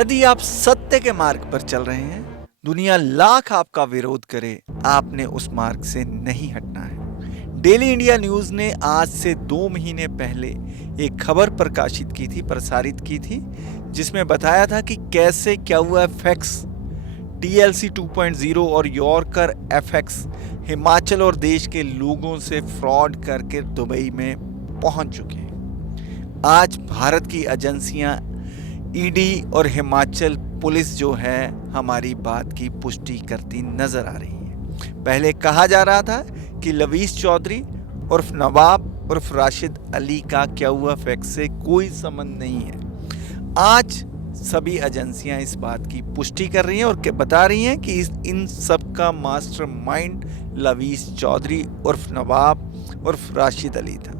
यदि आप सत्य के मार्ग पर चल रहे हैं, दुनिया लाख आपका विरोध करे, आपने उस मार्ग से नहीं हटना है। डेली इंडिया न्यूज ने आज से 2 महीने पहले एक खबर प्रसारित की थी, जिसमें बताया था कि कैसे QFX, TLC 2.0 और यॉर्कर FX हिमाचल और देश के लोगों से फ्रॉड करके दुबई में पहुंच चुके हैं। आज भारत की एजेंसियां ईडी और हिमाचल पुलिस जो है हमारी बात की पुष्टि करती नजर आ रही है। पहले कहा जा रहा था कि लवीस चौधरी उर्फ नवाब उर्फ राशिद अली का QFX से कोई संबंध नहीं है। आज सभी एजेंसियां इस बात की पुष्टि कर रही हैं और बता रही हैं कि इन सब का मास्टरमाइंड लवीस चौधरी उर्फ नवाब उर्फ राशिद अली था।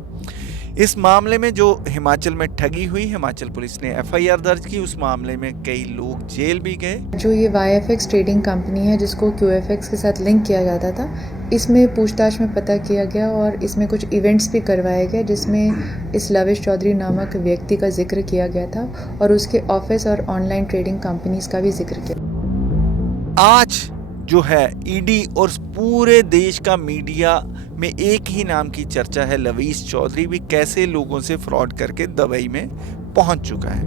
इस मामले में जो हिमाचल में ठगी हुई, हिमाचल पुलिस ने FIR दर्ज की। उस मामले में कई लोग जेल भी गए। जो ये YFX ट्रेडिंग कंपनी है जिसको QFX के साथ लिंक किया जाता था, इसमें पूछताछ में पता किया गया और इसमें कुछ इवेंट्स भी करवाए गए जिसमें इस लविश चौधरी नामक व्यक्ति का जिक्र किया गया था और उसके ऑफिस और ऑनलाइन ट्रेडिंग कंपनीज का भी जिक्र किया। आज जो है ईडी और पूरे देश का मीडिया में एक ही नाम की चर्चा है, लवीस चौधरी भी कैसे लोगों से फ्रॉड करके दुबई में पहुंच चुका है।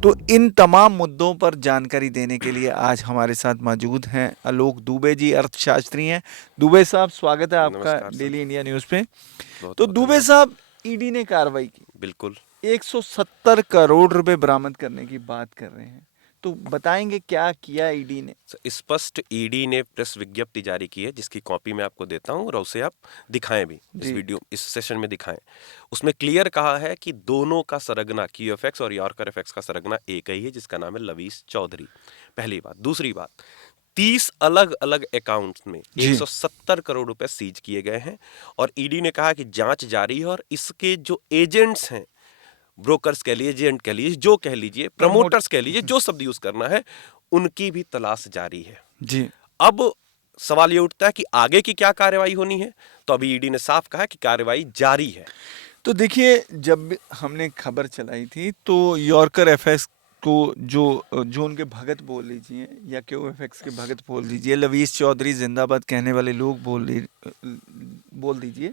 तो इन तमाम मुद्दों पर जानकारी देने के लिए आज हमारे साथ मौजूद हैं आलोक दुबे जी, अर्थशास्त्री हैं। दुबे साहब, स्वागत है आपका डेली इंडिया न्यूज पे। तो दुबे साहब, ईडी ने कार्रवाई की, बिल्कुल 170 करोड़ रुपए बरामद करने की बात कर रहे हैं, तो बताएंगे क्या किया ईडी ने? स्पष्ट ईडी ने प्रेस विज्ञप्ति जारी की है जिसकी कॉपी मैं आपको देता हूं और उसे आप दिखाएं भी, इस वीडियो इस सेशन में दिखाएं। उसमें क्लियर कहा है कि दोनों का सरगना QFX और यॉर्कर FX का सरगना एक ही है जिसका नाम है लवीस चौधरी। पहली बात। दूसरी बात, 30 अलग अलग अकाउंट्स में 170 करोड़ रुपए सीज किए गए हैं और ईडी ने कहा कि जांच जारी है और इसके जो एजेंट्स हैं, ब्रोकर्स कह लीजिए, एजेंट कह लीजिए, जो कह लीजिए, प्रमोटर्स कह लीजिए, जो शब्द यूज करना है, उनकी भी तलाश जारी है जी। अब सवाल ये उठता है कि आगे की क्या कार्रवाई होनी है, तो अभी ईडी ने साफ कहा कि कार्रवाई जारी है। तो देखिए, जब हमने खबर चलाई थी तो यॉर्कर FX को जो उनके भगत बोल लीजिए या QFX के भगत बोल दीजिए, लवीस चौधरी जिंदाबाद कहने वाले लोग बोल दीजिए,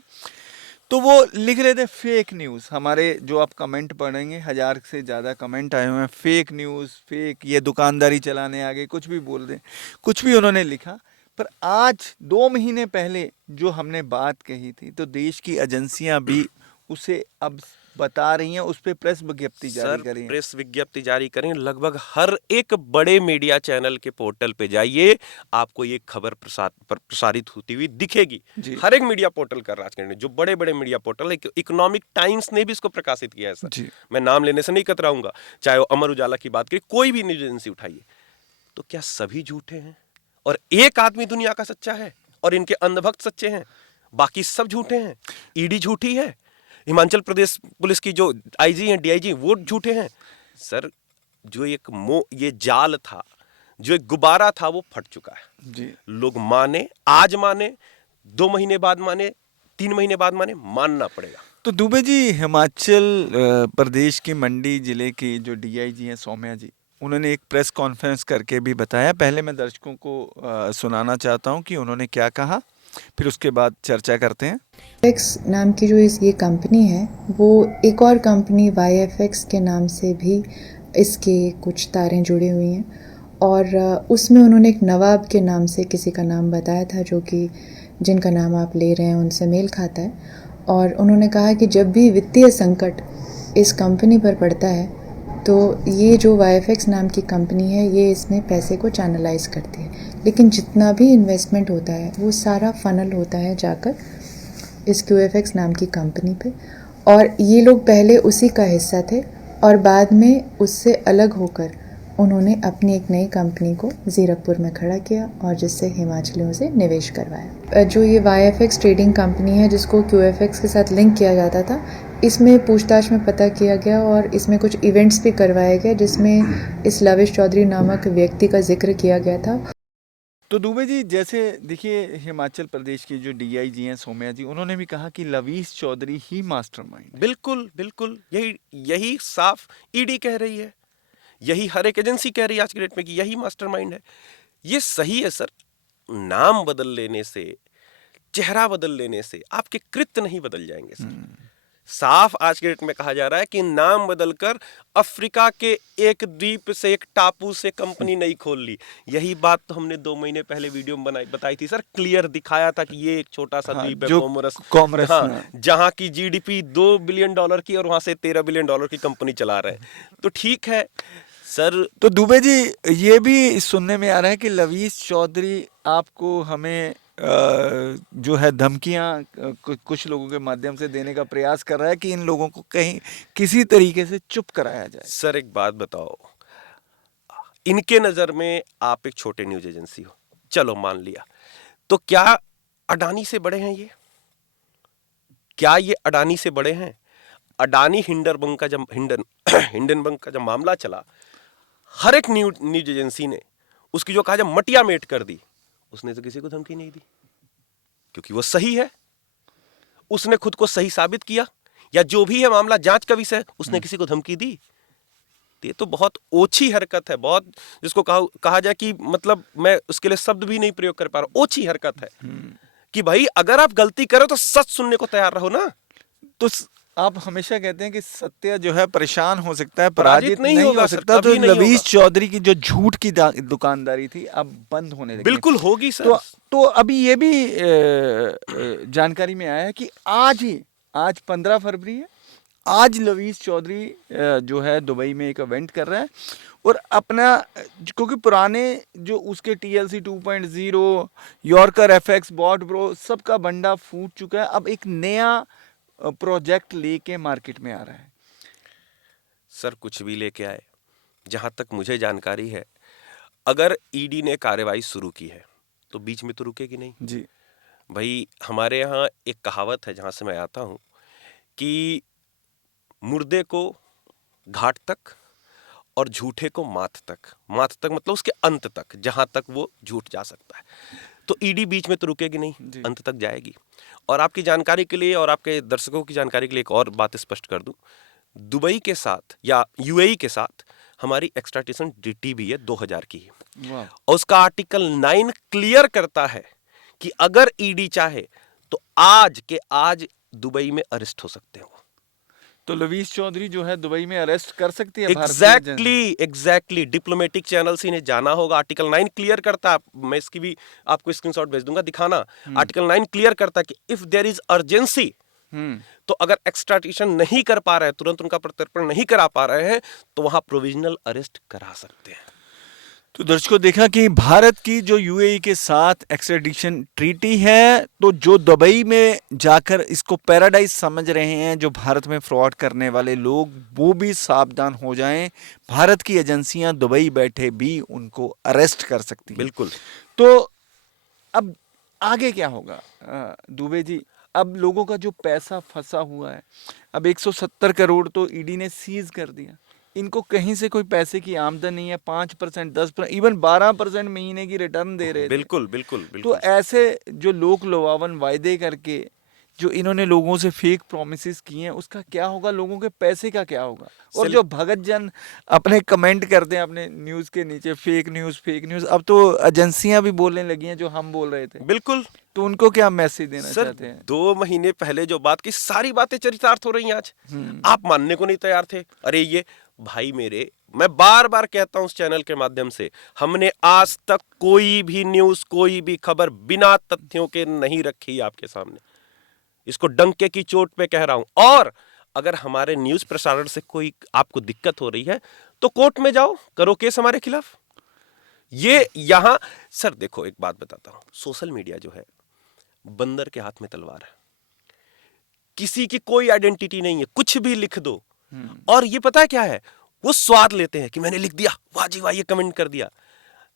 तो वो लिख रहे थे फेक न्यूज़। हमारे जो आप कमेंट पढ़ेंगे, 1000 से ज़्यादा कमेंट आए हुए हैं, फेक न्यूज़, फेक, ये दुकानदारी चलाने आगे, कुछ भी बोल दें, कुछ भी उन्होंने लिखा। पर आज 2 महीने पहले जो हमने बात कही थी, तो देश की एजेंसियां भी उसे अब बता रही हैं, उस पर प्रेस विज्ञप्ति जारी करें। प्रेस विज्ञप्ति जारी करें, लगभग हर एक बड़े मीडिया चैनल के पोर्टल पे जाइए, आपको ये खबर प्रसारित होती हुई दिखेगी। हर एक मीडिया पोर्टल कर रहा है, जो बड़े बड़े मीडिया पोर्टल है। इकोनॉमिक टाइम्स ने भी इसको प्रकाशित किया है सर, मैं नाम लेने से नहीं कतराऊंगा, चाहे वो अमर उजाला की बात करें, कोई भी न्यूज एजेंसी उठाइए। तो क्या सभी झूठे हैं और एक आदमी दुनिया का सच्चा है और इनके अंधभक्त सच्चे हैं, बाकी सब झूठे हैं? ईडी झूठी है, हिमाचल प्रदेश पुलिस की जो IG हैं, DIG, वो झूठे हैं? सर, जो ये जाल था, जो एक गुब्बारा था, वो फट चुका है जी। लोग माने, आज माने, 2 महीने बाद माने, 3 महीने बाद माने, मानना पड़ेगा। तो दुबे जी, हिमाचल प्रदेश के मंडी जिले की जो DIG हैं सौम्या जी, उन्होंने एक प्रेस कॉन्फ्रेंस करके भी बताया। पहले मैं दर्शकों को सुनाना चाहता हूं कि उन्होंने क्या कहा, फिर उसके बाद चर्चा करते हैं। एक्स नाम की जो ये कंपनी है, वो एक और कंपनी YFX के नाम से भी इसके कुछ तारें जुड़ी हुई हैं और उसमें उन्होंने एक नवाब के नाम से किसी का नाम बताया था, जो कि जिनका नाम आप ले रहे हैं उनसे मेल खाता है। और उन्होंने कहा कि जब भी वित्तीय संकट इस कंपनी पर पड़ता है तो ये जो YFX नाम की कंपनी है, ये इसमें पैसे को चैनलाइज करती है, लेकिन जितना भी इन्वेस्टमेंट होता है वो सारा फनल होता है जाकर इस QFX नाम की कंपनी पे। और ये लोग पहले उसी का हिस्सा थे और बाद में उससे अलग होकर उन्होंने अपनी एक नई कंपनी को जीरकपुर में खड़ा किया और जिससे हिमाचलियों से निवेश करवाया। जो ये YFX ट्रेडिंग कंपनी है जिसको QFX के साथ लिंक किया जाता था, इसमें पूछताछ में पता किया गया और इसमें कुछ इवेंट्स भी करवाए गए जिसमें इस लविश चौधरी नामक व्यक्ति का जिक्र किया गया था। तो दुबे जी, जैसे देखिए, हिमाचल प्रदेश की जो DIG हैं सौम्या जी, उन्होंने भी कहा कि लवीस चौधरी ही मास्टरमाइंड है। बिल्कुल बिल्कुल, यही साफ ईडी कह रही है। यही हर एक एजेंसी कह रही है आज की डेट में कि यही मास्टरमाइंड है। ये सही है सर। नाम बदल लेने से, चेहरा बदल लेने से आपके कृत्य नहीं बदल जाएंगे सर। साफ आज के डेट में कहा जा रहा है कि नाम बदलकर अफ्रीका के एक द्वीप से, एक टापू से कंपनी नहीं खोल ली। यही बात तो हमने 2 महीने पहले वीडियो में बताई थी सर, क्लियर दिखाया था कि ये एक छोटा सा द्वीप है कोमोरस, हाँ, जहां की जीडीपी $2 बिलियन की और वहां से $13 बिलियन की कंपनी चला रहे हैं। तो ठीक है सर। तो दुबे जी, ये भी सुनने में आ रहा है कि लवीस चौधरी आपको हमें जो है धमकियां कुछ लोगों के माध्यम से देने का प्रयास कर रहा है कि इन लोगों को कहीं किसी तरीके से चुप कराया जाए। सर एक बात बताओ, इनके नजर में आप एक छोटे न्यूज एजेंसी हो, चलो मान लिया, तो क्या अडानी से बड़े हैं ये? क्या ये अडानी से बड़े हैं? अडानी हिंडनबर्ग का जब मामला चला, हर एक न्यूज एजेंसी ने उसकी जो कहा जाए मटिया मेट कर दी। उसने तो किसी को धमकी नहीं दी, क्योंकि वो सही है, उसने खुद को सही साबित किया, या जो भी है मामला जांच का विषय, उसने किसी को धमकी दी? ये तो बहुत ओछी हरकत है, बहुत जिसको कहा जाए कि मतलब मैं उसके लिए शब्द भी नहीं प्रयोग कर पा रहा, ओछी हरकत है कि भाई अगर आप गलती करो तो सच सुनने को तैयार रहो ना। तो आप हमेशा कहते हैं कि सत्य जो है परेशान हो सकता है, पराजित नहीं हो सकता। तो लवीस चौधरी की जो झूठ की दुकानदारी थी अब बंद होने लगी। बिल्कुल होगी सर। तो अभी ये भी जानकारी में आया है कि आज 15 फरवरी है, आज लवीस चौधरी जो है दुबई में एक इवेंट कर रहा है और अपना, क्योंकि पुराने जो उसके TLC 2.0, Yorker FX, Bot Bro, सबका बंडा फूट चुका है। अब एक नया प्रोजेक्ट लेके मार्केट में आ रहा है। सर कुछ भी लेके आए, जहां तक मुझे जानकारी है, अगर ईडी ने कार्रवाई शुरू की है तो बीच में तो रुकेगी नहीं जी भाई। हमारे यहाँ एक कहावत है, जहां से मैं आता हूं, कि मुर्दे को घाट तक और झूठे को माथ तक मतलब उसके अंत तक, जहां तक वो झूठ जा सकता है। तो ईडी बीच में तो रुकेगी नहीं, अंत तक जाएगी। और आपकी जानकारी के लिए और आपके दर्शकों की जानकारी के लिए एक और बात स्पष्ट कर दूं, दुबई के साथ या यूएई के साथ हमारी एक्स्ट्राडिशन ट्रीटी भी है 2000 की, और उसका आर्टिकल 9 क्लियर करता है कि अगर ईडी चाहे तो आज के आज दुबई में अरेस्ट हो सकते हो। तो लवीस चौधरी जो है दुबई में अरेस्ट कर सकती है? एग्जैक्टली डिप्लोमेटिक चैनल से इन्हें जाना होगा। आर्टिकल 9 क्लियर करता है, मैं इसकी भी आपको स्क्रीनशॉट भेज दूंगा, दिखाना। आर्टिकल 9 क्लियर करता है कि इफ देयर इज अर्जेंसी, तो अगर एक्स्ट्राडिशन नहीं कर पा रहे हैं, तुरंत उनका प्रत्यर्पण नहीं करा पा रहे हैं, तो वहां प्रोविजनल अरेस्ट करा सकते हैं। तो दर्शकों देखा कि भारत की जो यूएई के साथ एक्स्ट्राडिशन ट्रीटी है, तो जो दुबई में जाकर इसको पैराडाइज समझ रहे हैं जो भारत में फ्रॉड करने वाले लोग, वो भी सावधान हो जाएं। भारत की एजेंसियां दुबई बैठे भी उनको अरेस्ट कर सकती हैं। बिल्कुल। तो अब आगे क्या होगा दुबे जी? अब लोगों का जो पैसा फंसा हुआ है, अब 170 करोड़ तो ईडी ने सीज कर दिया। इनको कहीं से कोई पैसे की आमदन नहीं है। 5%, 10%, इवन 12% महीने की रिटर्न दे रहे थे। बिल्कुल। तो ऐसे जो लोक लुभावन वायदे करके जो इन्होंने लोगों से फेक प्रोमिसेस किए हैं, उसका क्या होगा? लोगों के पैसे का क्या होगा? और जो भगत जन अपने कमेंट करते हैं अपने न्यूज के नीचे, फेक न्यूज, अब तो एजेंसियां भी बोलने लगी हैं जो हम बोल रहे थे। बिल्कुल। तो उनको क्या मैसेज देना चाहते हैं? 2 महीने पहले जो बात की, सारी बातें चरितार्थ हो रही हैं आज। आप मानने को नहीं तैयार थे। अरे ये भाई मेरे, मैं बार बार कहता हूं उस चैनल के माध्यम से, हमने आज तक कोई भी न्यूज, कोई भी खबर बिना तथ्यों के नहीं रखी आपके सामने। इसको डंके की चोट पे कह रहा हूं। और अगर हमारे न्यूज प्रसारण से कोई आपको दिक्कत हो रही है तो कोर्ट में जाओ, करो केस हमारे खिलाफ। ये यहां सर देखो, एक बात बताता हूं, सोशल मीडिया जो है बंदर के हाथ में तलवार है। किसी की कोई आइडेंटिटी नहीं है, कुछ भी लिख दो। और ये पता है क्या है, वो स्वाद लेते हैं कि मैंने लिख दिया, वाह जी वाह, ये कमेंट कर दिया।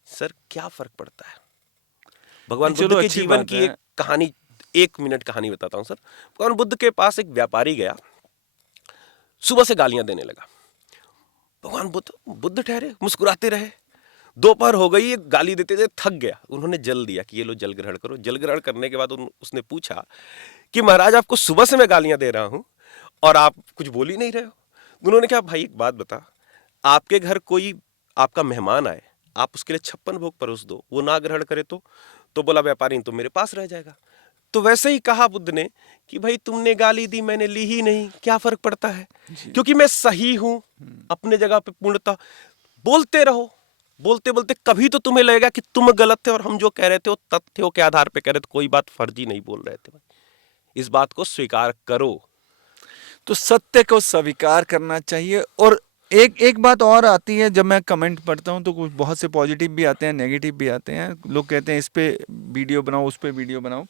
सर क्या फर्क पड़ता है? भगवान बुद्ध के जीवन की एक कहानी, 1 मिनट कहानी बताता हूं सर। भगवान बुद्ध के पास एक व्यापारी गया, सुबह से गालियां देने लगा। भगवान बुद्ध ठहरे, मुस्कुराते रहे। दोपहर हो गई, गाली देते थे, थक गया। उन्होंने जल दिया कि ये लो जल ग्रहण करो। जल ग्रहण करने के बाद उसने पूछा कि महाराज, आपको सुबह से मैं गालियां दे रहा हूं और आप कुछ बोल ही नहीं रहे हो। उन्होंने कहा, भाई एक बात बता, आपके घर कोई आपका मेहमान आए, आप उसके लिए 56 भोग परोस दो, वो ना ग्रहण करे तो बोला व्यापारी तो मेरे पास रह जाएगा। तो वैसे ही कहा बुद्ध ने कि भाई तुमने गाली दी, मैंने ली ही नहीं, क्या फर्क पड़ता है, क्योंकि मैं सही हूं अपने जगह पे पूर्णतः। बोलते रहो, बोलते बोलते कभी तो तुम्हें लगेगा कि तुम गलत थे और हम जो कह रहे थे वो तथ्यों के आधार पे कह रहे थे, कोई बात फर्जी नहीं बोल रहे थे भाई। इस बात को स्वीकार करो। तो सत्य को स्वीकार करना चाहिए। और एक बात और आती है, जब मैं कमेंट पढ़ता हूँ तो कुछ बहुत से पॉजिटिव भी आते हैं, नेगेटिव भी आते हैं। लोग कहते हैं इस पे वीडियो बनाओ, उस पे वीडियो बनाओ।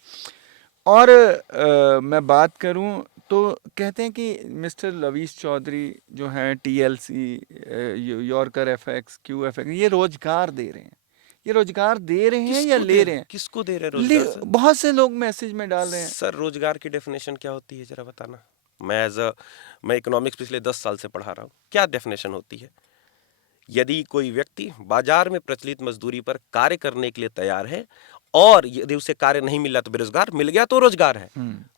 और मैं बात करूं तो कहते हैं कि मिस्टर लवीश चौधरी जो हैं TLC, यॉर्कर FX, QFX, ये रोजगार दे रहे हैं। ये रोजगार दे रहे हैं या ले रहे हैं? किसको दे रहे हैं रोजगार सर? बहुत से लोग मैसेज में डाल रहे हैं। सर रोजगार की डेफिनेशन क्या होती है जरा बताना। मैं इकोनॉमिक्स पिछले 10 साल से पढ़ा रहा हूँ। क्या डेफिनेशन होती है? यदि कोई व्यक्ति बाजार में प्रचलित मजदूरी पर कार्य करने के लिए तैयार है और यदि उसे कार्य नहीं मिला तो बेरोजगार, मिल गया तो रोजगार है।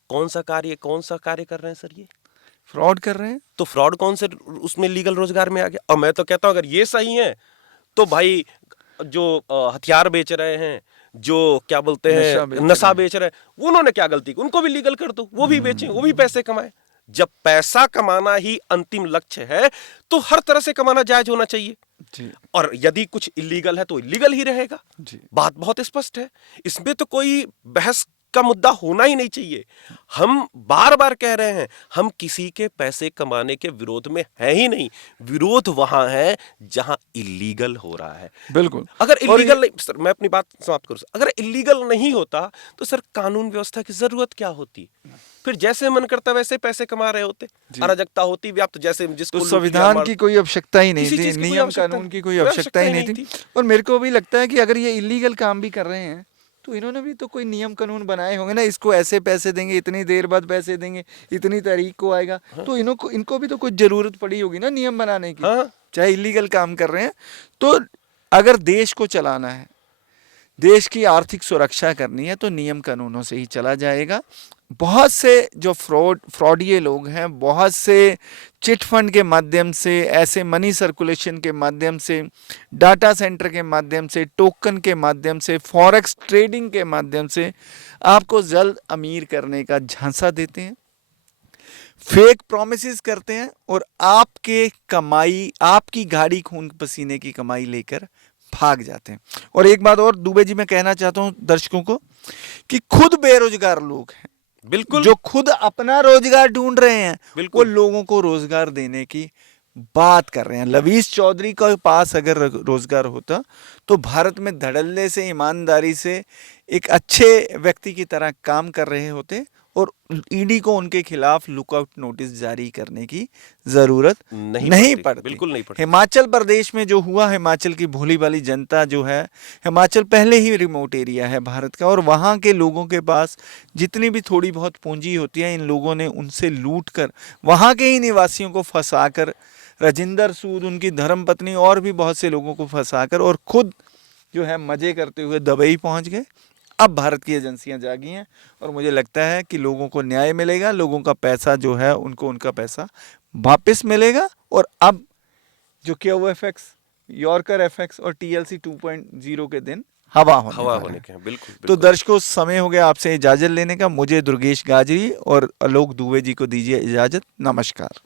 कौन सा कार्य कर रहे हैं सर? ये फ्रॉड कर रहे हैं। तो फ्रॉड कौन से उसमें लीगल रोजगार में आ गया? और मैं तो कहता हूं अगर ये सही है तो भाई जो हथियार बेच रहे हैं, जो क्या बोलते हैं नशा बेच रहे हैं, उन्होंने क्या गलती की? उनको भी लीगल कर दो, वो भी बेचें, वो भी पैसे कमाएं। जब पैसा कमाना ही अंतिम लक्ष्य है तो हर तरह से कमाना जायज होना चाहिए जी। और यदि कुछ इलीगल है तो इलीगल ही रहेगा जी। बात बहुत स्पष्ट है, इसमें तो कोई बहस का मुद्दा होना ही नहीं चाहिए। हम बार बार कह रहे हैं हम किसी के पैसे कमाने के विरोध में है ही नहीं। विरोध वहां है जहां इलीगल हो रहा है। बिल्कुल। अगर इलीगल नहीं, सर मैं अपनी बात समाप्त करूं, अगर इलीगल नहीं होता तो सर कानून व्यवस्था की जरूरत क्या होती? फिर जैसे मन करता वैसे पैसे कमा रहे होते, अराजकता होती व्याप्त, जैसे जिसको तो संविधान की कोई आवश्यकता ही नहीं थी, नियम कानून की कोई आवश्यकता ही नहीं थी। और मेरे को भी लगता है कि अगर ये इलीगल काम भी कर रहे हैं तो इन्होंने भी तो कोई नियम कानून बनाए होंगे ना, इसको ऐसे पैसे देंगे, इतनी देर बाद पैसे देंगे, इतनी तारीख को आएगा। हाँ। तो इनको भी तो कुछ जरूरत पड़ी होगी ना नियम बनाने की। हाँ। चाहे इलीगल काम कर रहे हैं तो अगर देश को चलाना है, देश की आर्थिक सुरक्षा करनी है तो नियम कानूनों से ही चला जाएगा। बहुत से जो फ्रॉडिये लोग हैं, बहुत से चिट फंड के माध्यम से, ऐसे मनी सर्कुलेशन के माध्यम से, डाटा सेंटर के माध्यम से, टोकन के माध्यम से, फॉरेक्स ट्रेडिंग के माध्यम से आपको जल्द अमीर करने का झांसा देते हैं, फेक प्रॉमिसेस करते हैं और आपकी गाड़ी खून पसीने की कमाई लेकर भाग जाते हैं। और एक बात और दुबे जी मैं कहना चाहता हूं दर्शकों को कि खुद बेरोजगार लोग हैं, बिल्कुल, जो खुद अपना रोजगार ढूंढ रहे हैं, वो लोगों को रोजगार देने की बात कर रहे हैं। लवीश चौधरी के पास अगर रोजगार होता तो भारत में धड़ल्ले से, ईमानदारी से एक अच्छे व्यक्ति की तरह काम कर रहे होते और ईडी को उनके खिलाफ लुकआउट नोटिस जारी करने की जरूरत नहीं पड़ती। बिल्कुल नहीं पड़ती। हिमाचल प्रदेश में जो हुआ, हिमाचल की भोली भाली जनता जो है, हिमाचल पहले ही रिमोट एरिया है भारत का, और वहाँ के लोगों के पास जितनी भी थोड़ी बहुत पूंजी होती है, इन लोगों ने उनसे लूट कर वहाँ के ही निवासियों को फंसाकर, राजिंदर सूद, उनकी धर्मपत्नी और भी बहुत से लोगों को फंसाकर और खुद जो है मजे करते हुए दुबई पहुँच गए। अब भारत की एजेंसियां जागी हैं और मुझे लगता है कि लोगों को न्याय मिलेगा, लोगों का पैसा जो है उनको उनका पैसा वापस मिलेगा। और अब जो QFX, यॉर्कर FX और TLC 2.0 के दिन हवा होने के हैं। बिल्कुल। तो दर्शकों, समय हो गया आपसे इजाजत लेने का। मुझे दुर्गेश गाजरी और आलोक दुबे जी को दीजिए इजाजत। नमस्कार।